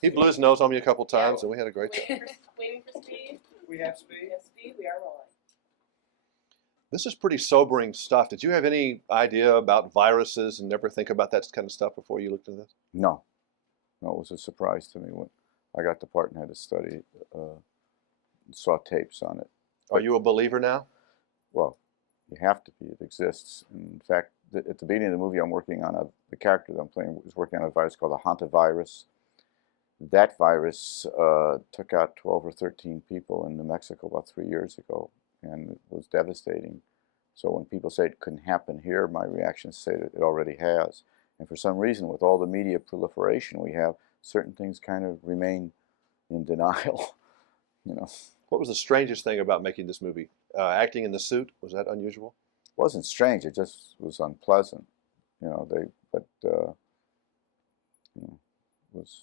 He blew his nose on me a couple times, and we had a great time. Waiting for speed. We have speed. We have speed. We are rolling. This is pretty sobering stuff. Did you have any idea about viruses and never think about that kind of stuff before you looked at this? No, no, it was a surprise to me when I got the part and had to study, saw tapes on it. Are you a believer now? Well, you have to be. It exists. In fact, at the beginning of the movie, I'm working on the character that I'm playing is working on a virus called the hantavirus. That virus took out 12 or 13 people in New Mexico about 3 years ago, and it was devastating. So when people say it couldn't happen here, my reactions say that it already has. And for some reason, with all the media proliferation we have, certain things kind of remain in denial, you know. What was the strangest thing about making this movie? Acting in the suit, was that unusual? It wasn't strange, it just was unpleasant, you know, you know, was...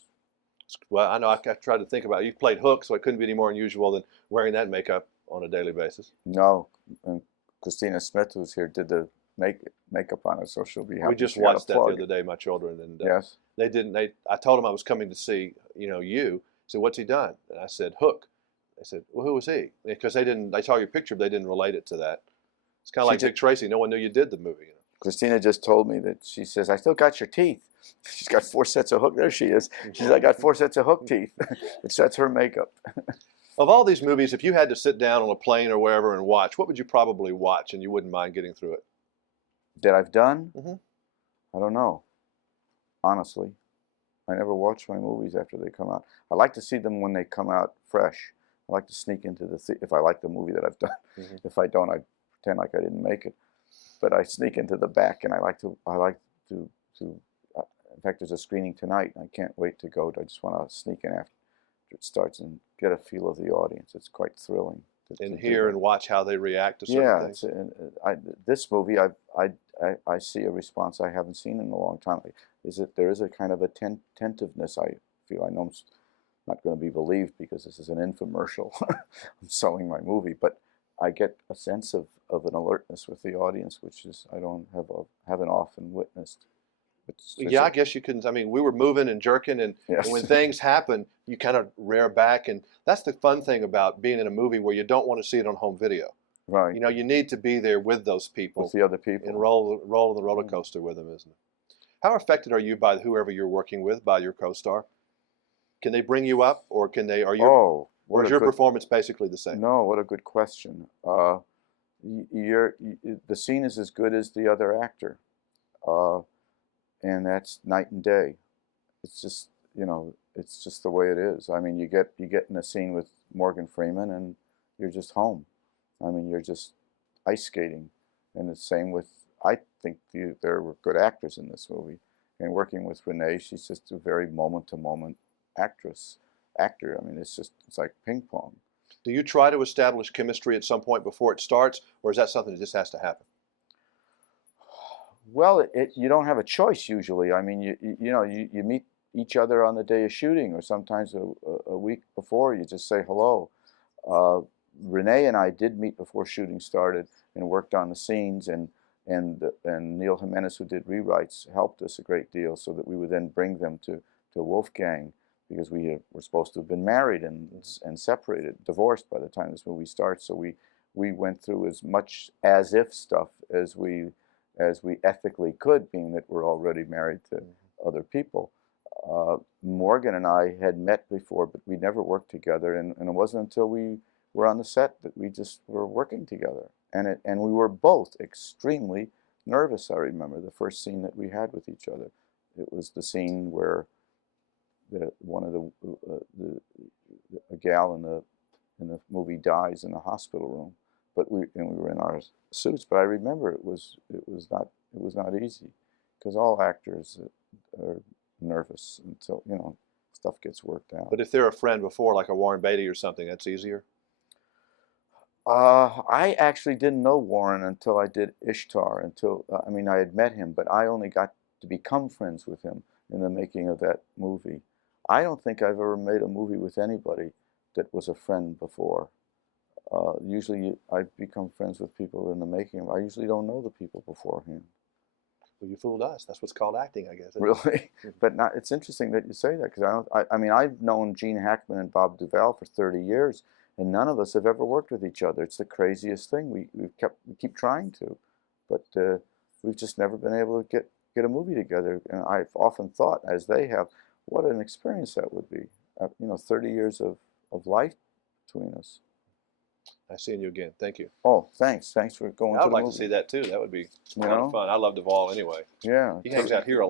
Well, I know I tried to think about it. You played Hook, so it couldn't be any more unusual than wearing that makeup on a daily basis. No, and Christina Smith, who's here, did the makeup on it, so she'll be happy. We just watched that the other day, my children, and yes, they didn't. I told them I was coming to see, you. So what's he done? And I said Hook. They said, well, who was he? Because they didn't. They saw your picture, but they didn't relate it to that. It's kind of like Dick Tracy. No one knew you did the movie. Christina just told me that she says, I still got your teeth. She's got 4 sets of Hook. There she is. She says, I got 4 sets of Hook teeth, which that's her makeup. Of all these movies, if you had to sit down on a plane or wherever and watch, what would you probably watch and you wouldn't mind getting through it? That I've done? Mm-hmm. I don't know. Honestly, I never watch my movies after they come out. I like to see them when they come out fresh. I like to sneak into if I like the movie that I've done. Mm-hmm. If I don't, I pretend like I didn't make it. But I sneak into the back, and I like to. In fact, there's a screening tonight. I can't wait to go. I just want to sneak in after it starts and get a feel of the audience. It's quite thrilling. And hear and watch how they react to certain things. Yeah, this movie, I see a response I haven't seen in a long time. There is a kind of a tentativeness. I feel. I know I'm not going to be believed because this is an infomercial. I'm selling my movie, but I get a sense of an alertness with the audience, which is I haven't often witnessed. Yeah, I guess you couldn't. I mean, we were moving and jerking, and when things happen, you kind of rear back, and that's the fun thing about being in a movie where you don't want to see it on home video. Right. You know, you need to be there with those people, with the other people, and roll the roller coaster with them, isn't it? How affected are you by whoever you're working with, by your co-star? Can they bring you up, or can they? Are you? Oh, or is your performance basically the same? No, what a good question. The scene is as good as the other actor. And that's night and day. It's just, it's just the way it is. I mean, you get in a scene with Morgan Freeman and you're just home. I mean, you're just ice skating. And the same with, I think there were good actors in this movie. And working with Renee, she's just a very moment-to-moment actor. I mean, it's like ping pong. Do you try to establish chemistry at some point before it starts, or is that something that just has to happen? Well, you don't have a choice usually. I mean, you meet each other on the day of shooting, or sometimes a week before. You just say hello. Renee and I did meet before shooting started and worked on the scenes, and Neil Jimenez, who did rewrites, helped us a great deal, so that we would then bring them to Wolfgang, because we were supposed to have been married and separated, divorced by the time this movie starts. So we went through as much as if stuff as we ethically could, being that we're already married to other people. Morgan and I had met before, but we never worked together, and it wasn't until we were on the set that we just were working together. And we were both extremely nervous. I remember the first scene that we had with each other. It was the scene where a gal in the movie dies in the hospital room. But we were in our suits. But I remember it was not easy, because all actors are nervous until stuff gets worked out. But if they're a friend before, like a Warren Beatty or something, that's easier. I actually didn't know Warren until I did Ishtar. I mean, I had met him, but I only got to become friends with him in the making of that movie. I don't think I've ever made a movie with anybody that was a friend before. Usually I become friends with people in the making. I usually don't know the people beforehand. Well, you fooled us. That's what's called acting, I guess. Really, but not. It's interesting that you say that because I don't. I mean, I've known Gene Hackman and Bob Duvall for 30 years, and none of us have ever worked with each other. It's the craziest thing. We keep trying to, but we've just never been able to get a movie together. And I've often thought, as they have, what an experience that would be. 30 years of life between us. Nice seeing you again. Thank you. Oh, thanks. Thanks for going. I would to the like movie. to see that too. That would be a You lot know? of fun. I love Duvall anyway. Yeah. He hangs out here a